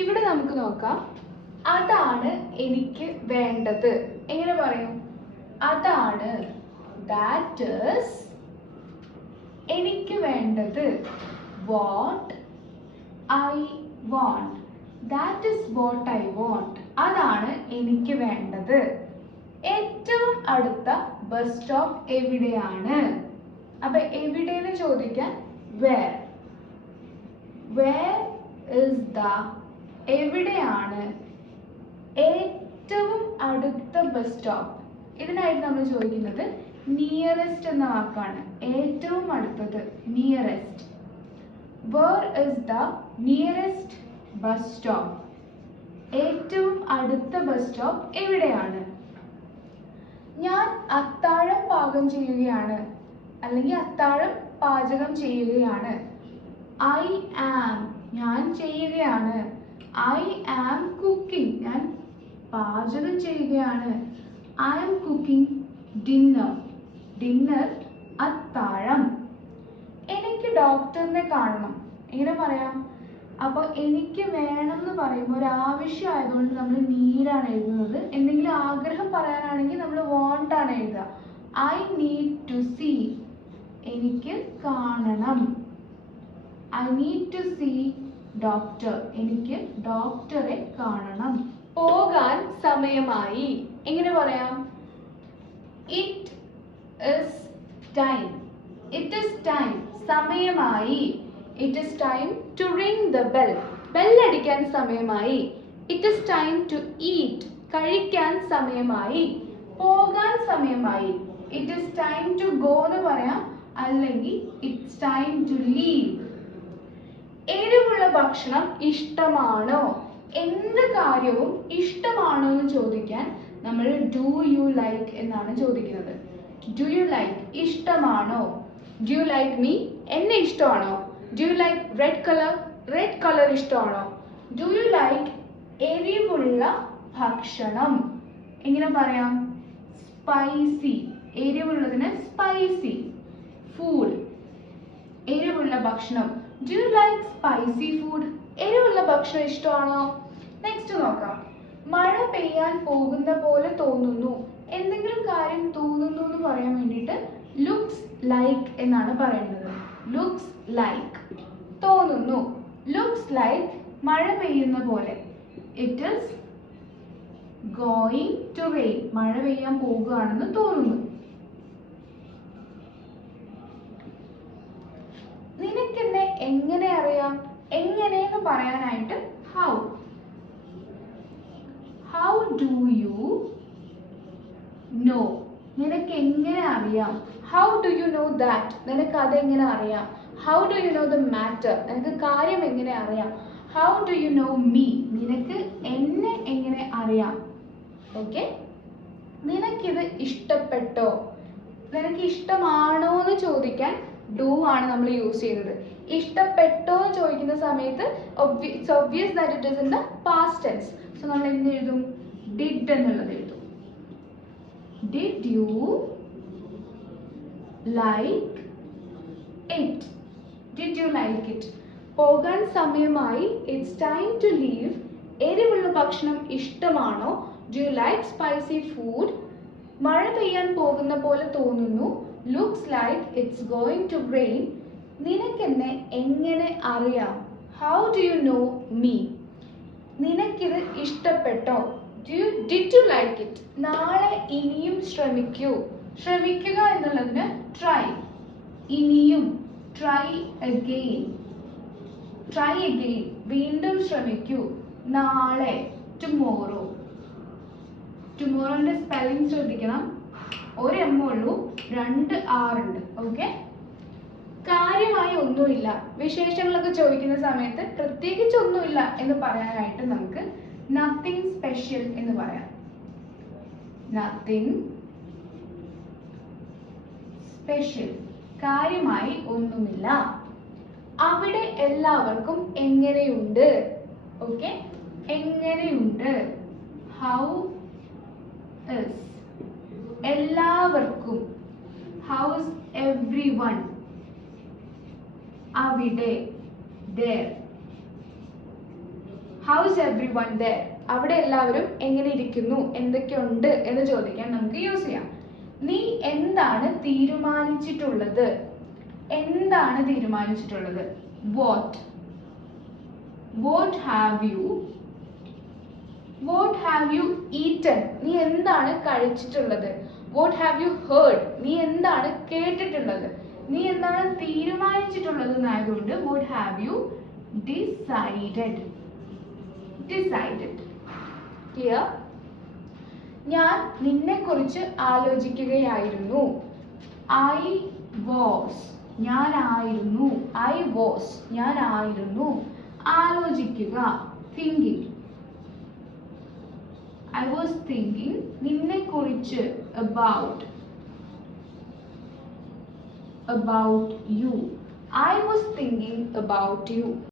ഇവിടെ നമുക്ക് നോക്കാം. അതാണ് എനിക്ക് വേണ്ടത്. എങ്ങനെ പറയും? അതാണ്, that is എനിക്ക് വേണ്ടത്. What I want, that is what I want. അതാണ് എനിക്ക് വേണ്ടത്. ഏറ്റവും അടുത്ത ബസ് സ്റ്റോപ്പ് എവിടെയാണ്? അപ്പൊ എവിടെയെന്ന് ചോദിക്കാൻ where. Where is the, എവിടെയാണ് ഏറ്റവും അടുത്ത ബസ് സ്റ്റോപ്പ്? ഇതിനായിട്ട് നമ്മൾ ചോദിക്കുന്നത് നിയറസ്റ്റ് എന്ന വാക്കാണ്. ഏറ്റവും അടുത്തത് nearest. Where is the nearest bus stop? ഏറ്റവും അടുത്ത ബസ് സ്റ്റോപ്പ് എവിടെയാണ്? ഞാൻ അത്താഴം പാകം ചെയ്യുകയാണ്, അല്ലെങ്കിൽ അത്താഴം പാചകം ചെയ്യുകയാണ്. I am, ഞാൻ ചെയ്യുകയാണ്. I am cooking, ഞാൻ പാചകം ചെയ്യുകയാണ്. I am cooking dinner. Dinner, അത്താഴം. എനിക്ക് ഡോക്ടറിനെ കാണണം. എങ്ങനെ പറയാം? അപ്പോൾ എനിക്ക് വേണം എന്ന് പറയുമ്പോൾ ഒരു ആവശ്യം ആയതുകൊണ്ട് നമ്മൾ നീഡാണ് എഴുതുന്നത്. എന്തെങ്കിലും ആഗ്രഹം പറയാനാണെങ്കിൽ നമ്മൾ want ആണ് എഴുതുക. I need to see, എനിക്ക് കാണണം. I need to see doctor, എനിക്ക് ഡോക്ടറെ കാണണം. പോകാൻ സമയമായി. എങ്ങനെ പറയാം? It is time. It is time, സമയമായി. It is time to ring the bell. Bell അടിക്കാൻ സമയമായി. It is time to eat. കഴിക്കാൻ സമയമായി. പോകാൻ സമയമായി. It is time to go എന്ന് പറയാം, അല്ലെങ്കിൽ it's time to leave. എരിവുള്ള ഭക്ഷണം ഇഷ്ടമാണോ? എന്ത് കാര്യവും ഇഷ്ടമാണോ എന്ന് ചോദിക്കാൻ നമ്മൾ do you like എന്നാണ് ചോദിക്കുന്നത്. Do you like, ഇഷ്ടമാണോ? Do you like me, എന്നെ ഇഷ്ടമാണോ? Do you like red color, red color ഇഷ്ടമാണോ? Do you like എരിവുള്ള ഭക്ഷണം? എങ്ങനെ പറയാം? Spicy, എരിവുള്ളതിന് spicy. ഫുഡ്, എരിവുള്ള ഭക്ഷണം. Do you like spicy food? എരിവുള്ള ഭക്ഷണം ഇഷ്ടമാണോ? നെക്സ്റ്റ് നോക്കാം. മഴ പെയ്യാൻ പോകുന്ന പോലെ തോന്നുന്നു. എന്തെങ്കിലും കാര്യം തോന്നുന്നു എന്ന് പറയാൻ വേണ്ടിയിട്ട് ലുക്സ് ലൈക്ക് എന്നാണ് പറയുന്നത്. ലുക്സ് ലൈക്ക്, തോന്നുന്നു. ലുക്സ് ലൈക്ക്, മഴ പെയ്യുന്ന പോലെ. It is going to rain, മഴ പെയ്യാൻ പോകുകയാണെന്ന് തോന്നുന്നു. നിനക്കെന്നെ എങ്ങനെ അറിയാം? എങ്ങനെയെന്ന് പറയാനായിട്ട് how. How do you know, നിനക്ക് എങ്ങനെ അറിയാം? How do you know that, നിനക്ക് അതെങ്ങനെ അറിയാം? How do you know the matter, നിനക്ക് കാര്യം എങ്ങനെ അറിയാം? How do you know me, നിനക്ക് എന്നെ എങ്ങനെ അറിയാം? ഓക്കെ. നിനക്കിത് ഇഷ്ടപ്പെട്ടോ? നിനക്ക് ഇഷ്ടമാണോ എന്ന് ചോദിക്കാൻ ഡു ആണ് നമ്മൾ യൂസ് ചെയ്യുന്നത്. ഇഷ്ടപ്പെട്ടോ എന്ന് ചോദിക്കുന്ന സമയത്ത് it's obvious that it is in the past tense. So നമ്മൾ എന്ത് എഴുതും? ഡിഡ് എന്നുള്ളത് എഴുതും. Did you like it? Did you like it? പോകാൻ സമയമായി. It's time to leave. എരിവുള്ള ഭക്ഷണം ഇഷ്ടമാണോ? Do you like spicy food? മഴ പെയ്യാൻ പോകുന്ന പോലെ തോന്നുന്നു. Looks like it's going to rain. നിനക്കെന്നെ എങ്ങനെ അറിയാം? How do you know me? നിനക്കിത് ഇഷ്ടപ്പെട്ടോ? Did you like it? നാളെ ഇനിയും ശ്രമിക്കൂ. ശ്രമിക്കുക എന്നുള്ളതിന് try. ഇനിയും try again. Try again, വീണ്ടും ശ്രമിക്കൂ. നാളെ tomorrow. ടുമോറോന്റെ സ്പെല്ലിംഗ് ശ്രദ്ധിക്കണം. ഒരു എം ഉള്ളൂ, 2 R ഉണ്ട്. ഓക്കെ. കാര്യമായി ഒന്നുമില്ല. വിശേഷങ്ങളൊക്കെ ചോദിക്കുന്ന സമയത്ത് പ്രത്യേകിച്ച് ഒന്നുമില്ല എന്ന് പറയാനായിട്ട് നമുക്ക് നത്തിങ് സ്പെഷ്യൽ എന്ന് പറയാം. നത്തിങ് സ്പെഷ്യൽ, കാര്യമായി ഒന്നുമില്ല. അവിടെ എല്ലാവർക്കും എങ്ങനെയുണ്ട്? ഓക്കെ, എങ്ങനെയുണ്ട്? ഹൗ is, എല്ലാവർക്കും. How is everyone? അവിടെ, there. House every one there, അവിടെ എല്ലാവരും എങ്ങനെ ഇരിക്കുന്നു, എന്തൊക്കെയുണ്ട് എന്ന് ചോദിക്കാൻ നമുക്ക് യൂസ് ചെയ്യാം. നീ എന്താണ് തീരുമാനിച്ചിട്ടുള്ളത്? എന്താണ് തീരുമാനിച്ചിട്ടുള്ളത്? വാട്ട് ഹാവ് യു ഈറ്റൺ, നീ എന്താണ് കഴിച്ചിട്ടുള്ളത്? വാട്ട് ഹാവ് യു ഹേർഡ്, നീ എന്താണ് കേട്ടിട്ടുള്ളത്? നീ എന്താണ് തീരുമാനിച്ചിട്ടുള്ളത് എന്നായതുകൊണ്ട് what have you decided. Clear? ഞാൻ നിന്നെ കുറിച്ച് ആലോചിക്കുകയായിരുന്നു. ഐ വാസ്, ഞാനായിരുന്നു. ഞാനായിരുന്നു. ആലോചിക്കുക, തിങ്കിങ്. I was thinking, നിന്നെ കുറിച്ച്, about you. I was thinking about you.